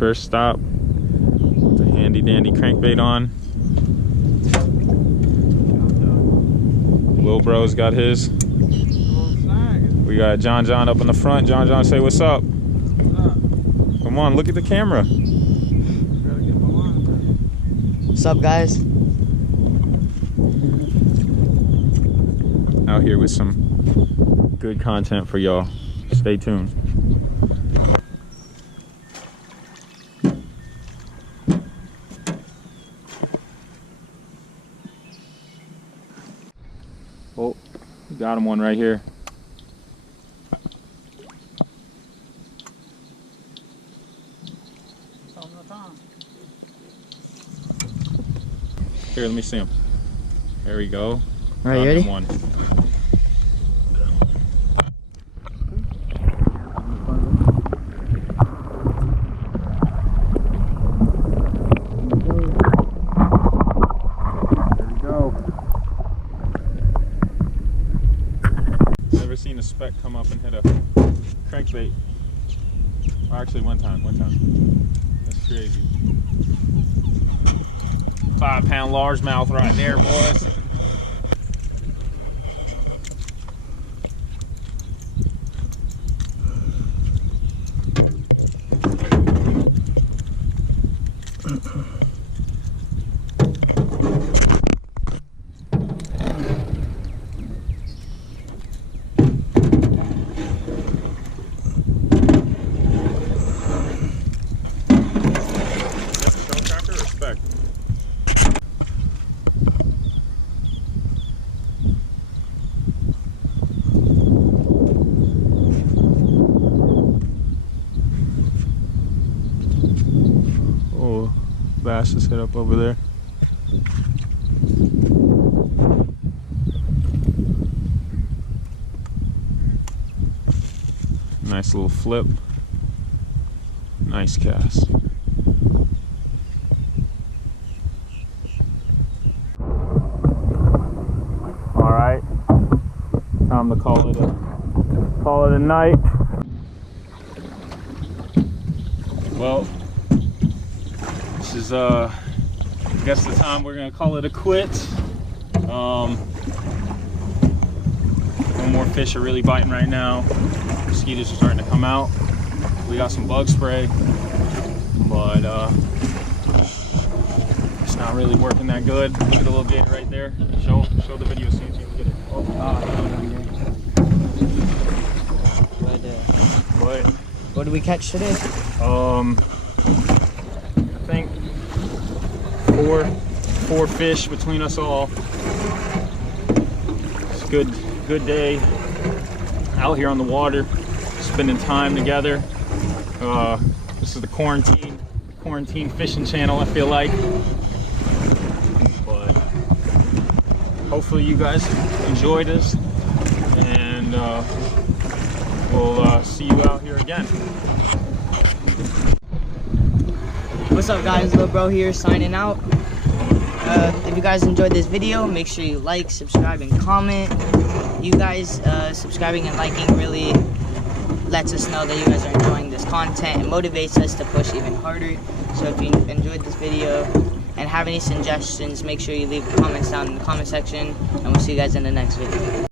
first stop. The handy dandy crankbait on. Lil Bro's got his. We got John up in the front. John, say what's up. Come on, look at the camera. What's up, guys? Out here with some good content for y'all. Stay tuned. Oh, got him one right here. Here, let me see him. There we go. All right, you ready? One. Never seen a speck come up and hit a crankbait. Well, actually, one time. That's crazy. 5-pound largemouth right there, boys. Oh, bass is hit up over there. Nice little flip. Nice cast. All right, time to call it a night. Well, this is I guess the time we're gonna call it a quit. No more fish are really biting right now. Mosquitoes are starting to come out. We got some bug spray, but it's not really working that good. Look at the little gator right there. Show the video so you can get it. Oh, What did we catch today? I think four fish between us all. It's a good day out here on the water, spending time together. This is the quarantine fishing channel, I feel like. But hopefully you guys enjoyed this, and we'll see you out here again. What's up, guys? Lil Bro here, signing out. If you guys enjoyed this video, make sure you like, subscribe, and comment. You guys subscribing and liking really lets us know that you guys are enjoying this content and motivates us to push even harder. So if you enjoyed this video and have any suggestions, make sure you leave the comments down in the comment section, and we'll see you guys in the next video.